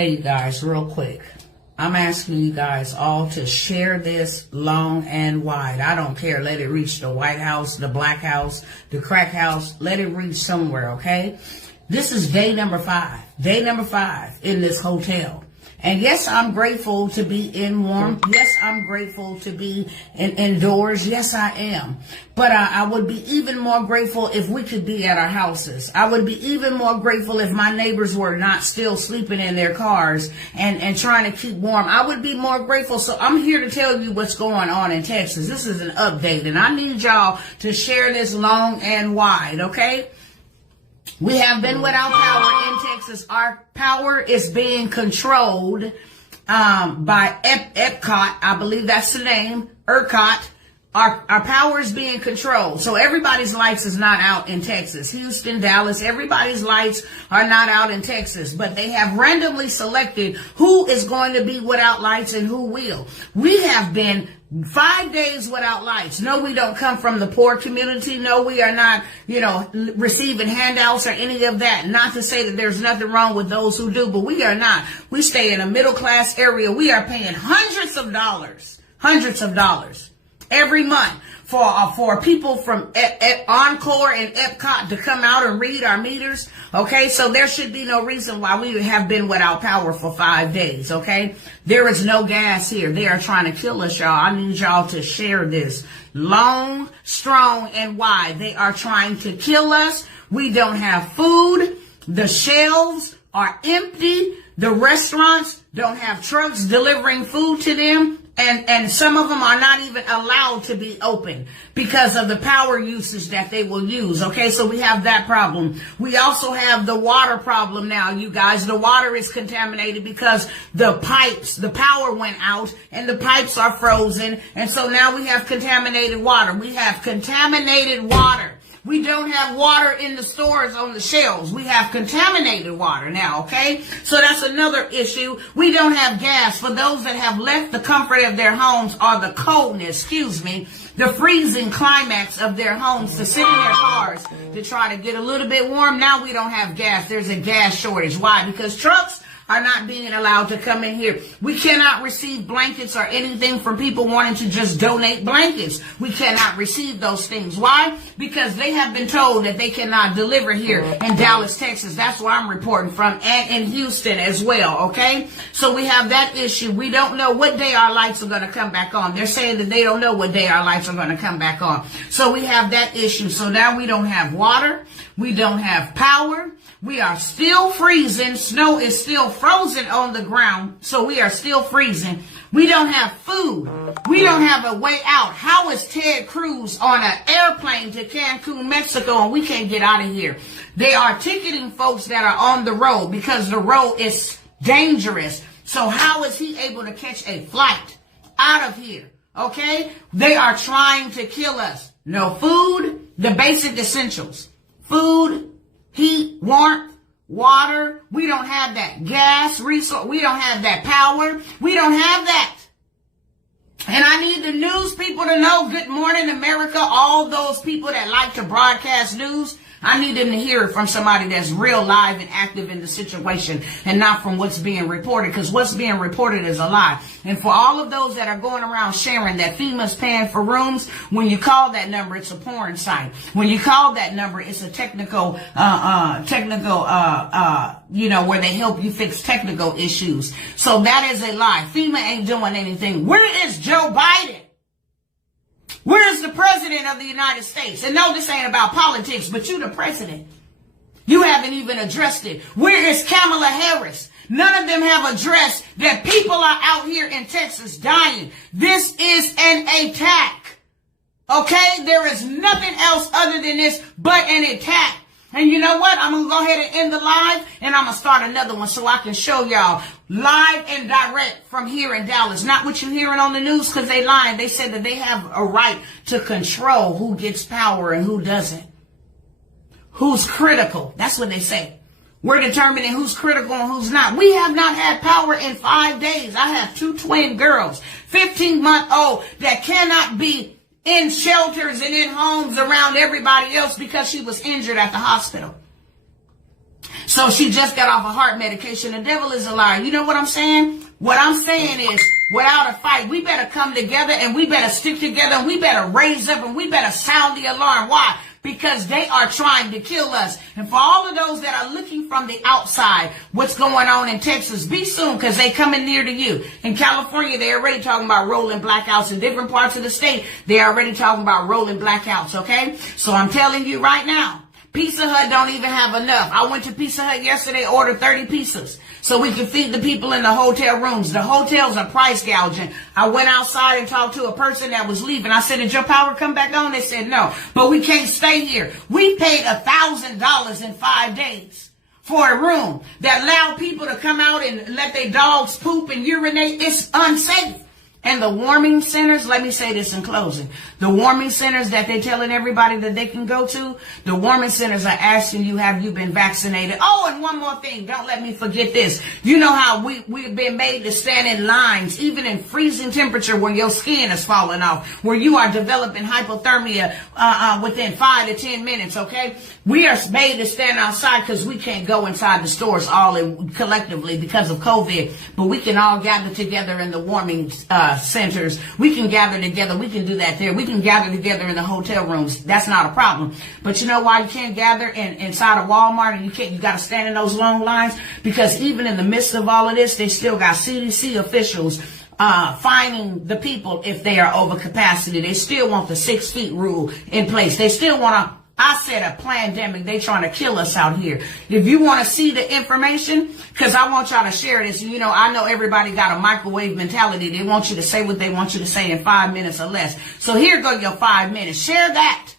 Hey, you guys, real quick. I'm asking you guys all to share this long and wide. I don't care. Let it reach the White House, the Black House, the Crack House. Let it reach somewhere, okay? This is day number 5. Day number 5 in this hotel. And yes, I'm grateful to be in warm. Yes, I'm grateful to be indoors. Yes, I am. But I would be even more grateful if we could be at our houses. I would be even more grateful if my neighbors were not still sleeping in their cars and trying to keep warm. I would be more grateful. So I'm here to tell you what's going on in Texas. This is an update, and I need y'all to share this long and wide, okay? We have been without power in Texas. Our power is being controlled by Epcot. I believe that's the name. ERCOT. Our power is being controlled. So everybody's lights is not out in Texas. Houston, Dallas, everybody's lights are not out in Texas. But they have randomly selected who is going to be without lights and who will. We have been 5 days without lights. No, we don't come from the poor community. No, we are not, receiving handouts or any of that. Not to say that there's nothing wrong with those who do, but we are not. We stay in a middle class area. We are paying hundreds of dollars every month for people from Encore and Epcot to come out and read our meters. Okay, so there should be no reason why we have been without power for 5 days. Okay, there is no gas here. They are trying to kill us, y'all. I need y'all to share this long, strong, and wide. They are trying to kill us. We don't have food. The shelves are empty. The restaurants don't have trucks delivering food to them. And some of them are not even allowed to be open because of the power usage that they will use. Okay, so we have that problem. We also have the water problem now, you guys. The water is contaminated because the power went out and the pipes are frozen. And so now we have contaminated water. We have contaminated water. We don't have water in the stores on the shelves. We have contaminated water now, okay? So that's another issue. We don't have gas. For those that have left the comfort of their homes or the coldness, the freezing climax of their homes to sit in their cars to try to get a little bit warm. Now we don't have gas. There's a gas shortage. Why? Because trucks are not being allowed to come in here. We cannot receive blankets or anything from people wanting to just donate blankets. We cannot receive those things. Why? Because they have been told that they cannot deliver here in Dallas, Texas. That's where I'm reporting from, and in Houston as well, okay? So we have that issue. We don't know what day our lights are going to come back on. They're saying that they don't know what day our lights are going to come back on. So we have that issue. So now we don't have water. We don't have power. We are still freezing. Snow is still frozen on the ground, so we are still freezing. We don't have food. We don't have a way out. How is Ted Cruz on an airplane to Cancun, Mexico, and we can't get out of here? They are ticketing folks that are on the road because the road is dangerous. So how is he able to catch a flight out of here? Okay? They are trying to kill us. No food, the basic essentials. Food, heat, warmth, water. We don't have that gas resource. We don't have that power. We don't have that. And I need the news people to know, good morning, America. All those people that like to broadcast news, I need them to hear it from somebody that's real live and active in the situation and not from what's being reported, because what's being reported is a lie. And for all of those that are going around sharing that FEMA's paying for rooms, when you call that number, it's a porn site. When you call that number, it's a technical, where they help you fix technical issues. So that is a lie. FEMA ain't doing anything. Where is Joe Biden? Where is the president of the United States? And no, this ain't about politics, but you the president. You haven't even addressed it. Where is Kamala Harris? None of them have addressed that people are out here in Texas dying. This is an attack. Okay? There is nothing else other than this but an attack. And you know what? I'm going to go ahead and end the live, and I'm going to start another one so I can show y'all live and direct from here in Dallas. Not what you're hearing on the news, because they lying. They said that they have a right to control who gets power and who doesn't. Who's critical. That's what they say. We're determining who's critical and who's not. We have not had power in 5 days. I have 2 twin girls, 15-month-old, that cannot be in shelters and in homes around everybody else because she was injured at the hospital. So So she just got off a heart medication. The devil is a liar. You know what I'm saying? What I'm saying is, without a fight, we better come together and we better stick together and we better raise up and we better sound the alarm. Why? Because they are trying to kill us. And for all of those that are looking from the outside, what's going on in Texas, be soon, because they coming near to you. In California, they're already talking about rolling blackouts. In different parts of the state, they're already talking about rolling blackouts, okay? So I'm telling you right now, Pizza Hut don't even have enough. I went to Pizza Hut yesterday, ordered 30 pizzas so we could feed the people in the hotel rooms. The hotels are price gouging. I went outside and talked to a person that was leaving. I said, did your power come back on? They said, no, but we can't stay here. We paid $1,000 in 5 days for a room that allowed people to come out and let their dogs poop and urinate. It's unsafe. And the warming centers, let me say this in closing. The warming centers that they're telling everybody that they can go to, the warming centers are asking you, have you been vaccinated? Oh, and one more thing. Don't let me forget this. You know how we've been made to stand in lines, even in freezing temperature where your skin is falling off, where you are developing hypothermia within 5 to 10 minutes, okay? We are made to stand outside because we can't go inside the stores collectively because of COVID, but we can all gather together in the warming centers. We can gather together. We can do that there. We can gather together in the hotel rooms. That's not a problem. But you know why you can't gather inside of Walmart and you got to stand in those long lines? Because even in the midst of all of this, they still got CDC officials fining the people if they are over capacity. They still want the 6 feet rule in place. They still want I said a pandemic. They trying to kill us out here. If you want to see the information, because I want y'all to share this. You know, I know everybody got a microwave mentality. They want you to say what they want you to say in 5 minutes or less. So here go your 5 minutes. Share that.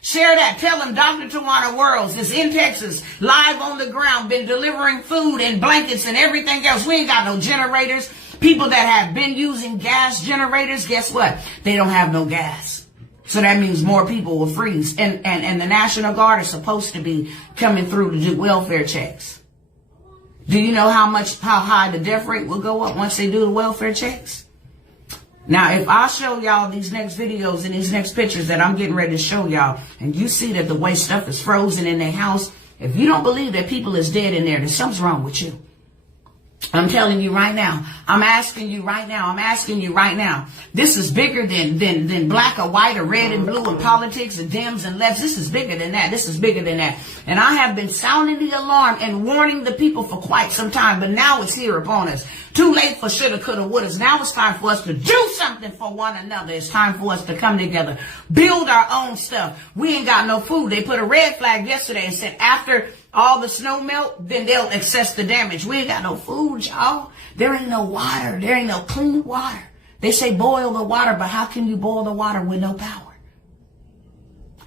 Share that. Tell them Dr. Tawana Worlds is in Texas, live on the ground, been delivering food and blankets and everything else. We ain't got no generators. People that have been using gas generators, guess what? They don't have no gas. So that means more people will freeze. And the National Guard is supposed to be coming through to do welfare checks. Do you know how high the death rate will go up once they do the welfare checks? Now, if I show y'all these next videos and these next pictures that I'm getting ready to show y'all, and you see that the way stuff is frozen in their house, if you don't believe that people is dead in there, then something's wrong with you. I'm telling you right now. I'm asking you right now. This is bigger than black or white or red and blue and politics and Dems and lefts. This is bigger than that. And I have been sounding the alarm and warning the people for quite some time, but now it's here upon us. Too late for shoulda, coulda, wouldas. Now it's time for us to do something for one another. It's time for us to come together, build our own stuff. We ain't got no food. They put a red flag yesterday and said after all the snow melt, then they'll assess the damage. We ain't got no food, y'all. There ain't no water. There ain't no clean water. They say boil the water, but how can you boil the water with no power?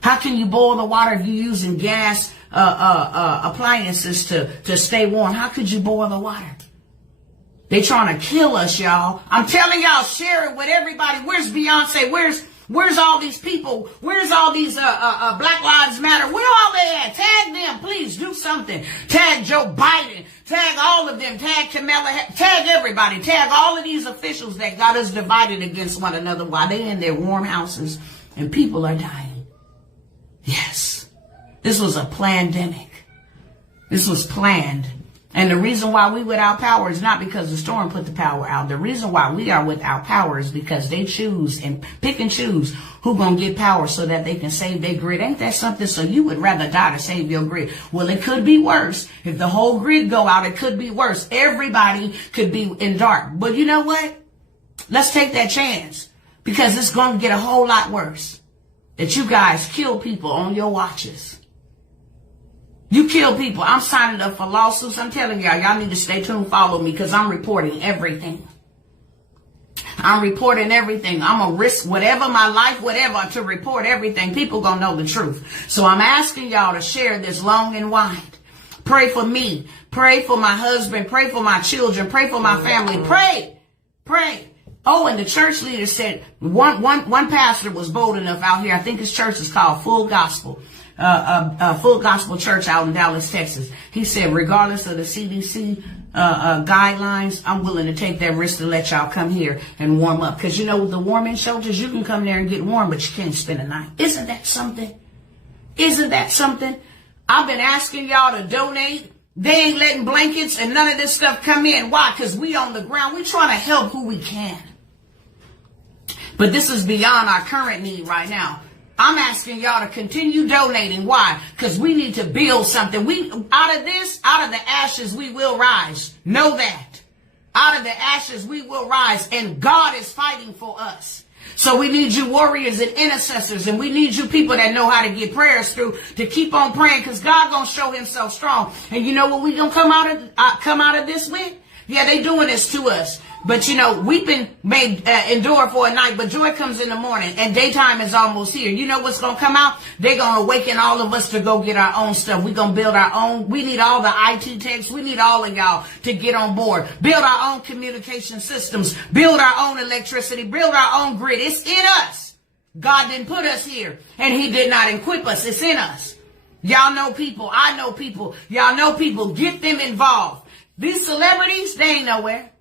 How can you boil the water if you're using gas appliances to stay warm? How could you boil the water? They trying to kill us, y'all. I'm telling y'all, share it with everybody. Where's Beyonce? Where's all these people? Where's all these Black Lives Matter? Where all they at? Tag them, please. Do something. Tag Joe Biden. Tag all of them. Tag Kamala. Tag everybody. Tag all of these officials that got us divided against one another while they in their warm houses and people are dying. Yes. This was a pandemic. This was planned. And the reason why we without power is not because the storm put the power out. The reason why we are without power is because they choose and pick and choose who gonna get power so that they can save their grid. Ain't that something? So you would rather die to save your grid. Well, it could be worse. If the whole grid go out, it could be worse. Everybody could be in dark. But you know what? Let's take that chance because it's gonna get a whole lot worse. That you guys kill people on your watches. You kill people. I'm signing up for lawsuits. I'm telling y'all need to stay tuned, follow me, because I'm reporting everything. I'm reporting everything. I'm going to risk whatever, my life, whatever, to report everything. People going to know the truth. So I'm asking y'all to share this long and wide. Pray for me. Pray for my husband. Pray for my children. Pray for my family. Pray. Oh, and the church leader said, one pastor was bold enough out here. I think his church is called Full Gospel. Full Gospel Church out in Dallas, Texas. He said, regardless of the CDC guidelines, I'm willing to take that risk to let y'all come here and warm up. Because, you know, the warming shelters, you can come there and get warm, but you can't spend a night. Isn't that something? I've been asking y'all to donate. They ain't letting blankets and none of this stuff come in. Why? Because we on the ground. We trying to help who we can. But this is beyond our current need right now. I'm asking y'all to continue donating. Why? Because we need to build something. Out of the ashes, we will rise. Know that. Out of the ashes, we will rise. And God is fighting for us. So we need you warriors and intercessors, and we need you people that know how to get prayers through to keep on praying, because God gonna show himself strong. And you know what we gonna come out of this with? Yeah, they doing this to us. But you know, weeping may endure for a night, but joy comes in the morning, and daytime is almost here. You know what's gonna come out? They're gonna awaken all of us to go get our own stuff. We're gonna build our own. We need all the IT techs. We need all of y'all to get on board. Build our own communication systems. Build our own electricity. Build our own grid. It's in us. God didn't put us here, and he did not equip us. It's in us. Y'all know people. I know people. Y'all know people. Get them involved. These celebrities, they ain't nowhere.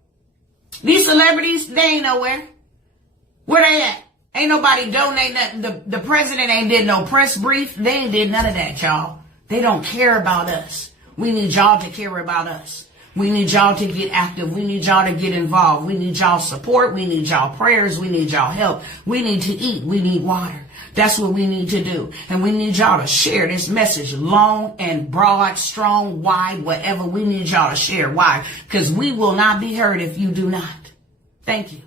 These celebrities, they ain't nowhere. Where they at? Ain't nobody donate nothing. The president ain't did no press brief. They ain't did none of that, y'all. They don't care about us. We need y'all to care about us. We need y'all to get active. We need y'all to get involved. We need y'all support. We need y'all prayers. We need y'all help. We need to eat. We need water. That's what we need to do. And we need y'all to share this message long and broad, strong, wide, whatever. We need y'all to share. Why? Because we will not be heard if you do not. Thank you.